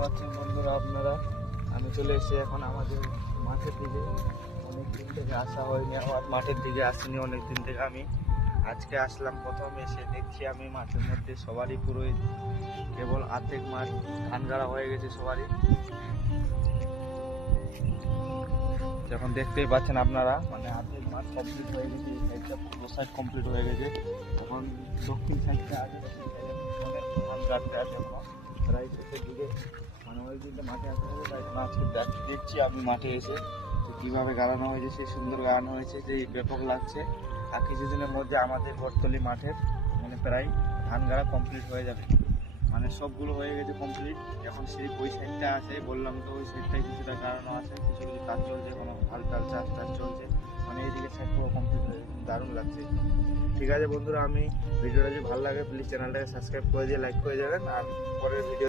পাচ্ছেন বন্ধুরা আপনারা, আমি চলে এসেছি এখন আমাদের মাঠের দিকে। অনেক দিন থেকে আসা হয়নি, আমার মাঠের দিকে আসিনি অনেক দিন থেকে। আমি আজকে আসলাম, প্রথম এসে দেখছি আমি মাঠের মধ্যে সবারই পুরো কেবল আর্ধেক মাঠ ধান গাড়া হয়ে গেছে সবারই। যখন দেখতেই পাচ্ছেন আপনারা, মানে আর্ধেক মাঠ কমপ্লিট হয়ে গেছে, এই সাইডটা পুরো সাইড কমপ্লিট হয়ে গেছে। এখন দক্ষিণ সাইডটা আছে, অনেক ধান গাড়তে আছে এখনো প্রায় শেষের দিকে। মানে ওই দিনটা মাঠে আসা হবে, তাই জন্য আজকে দেখছি আমি মাঠে এসে তো কীভাবে গাড়ানো হয়েছে, সেই সুন্দর গাড়ানো হয়েছে যে ব্যাপক লাগছে। আর কিছুদিনের মধ্যে আমাদের বটতলি মাঠের মানে প্রায় ধান গাড়া কমপ্লিট হয়ে যাবে, মানে সবগুলো হয়ে গেছে কমপ্লিট। এখন সেই ওই সাইডটা আছে, বললাম তো ওই সাইডটায় কিছুটা গাড়ানো আছে, কিছু কিছু কাজ চলছে, কোনো হালকাল চাষ টাচ চলছে। মানে এইদিকে সাইড পুরো কমপ্লিট হয়ে গেছে, দারুণ লাগছে। ঠিক আছে বন্ধুরা, আমি ভিডিওটা যদি ভালো লাগে প্লিজ চ্যানেলটাকে সাবস্ক্রাইব করে দিয়ে লাইক করে যাবেন। আর পরের ভিডিও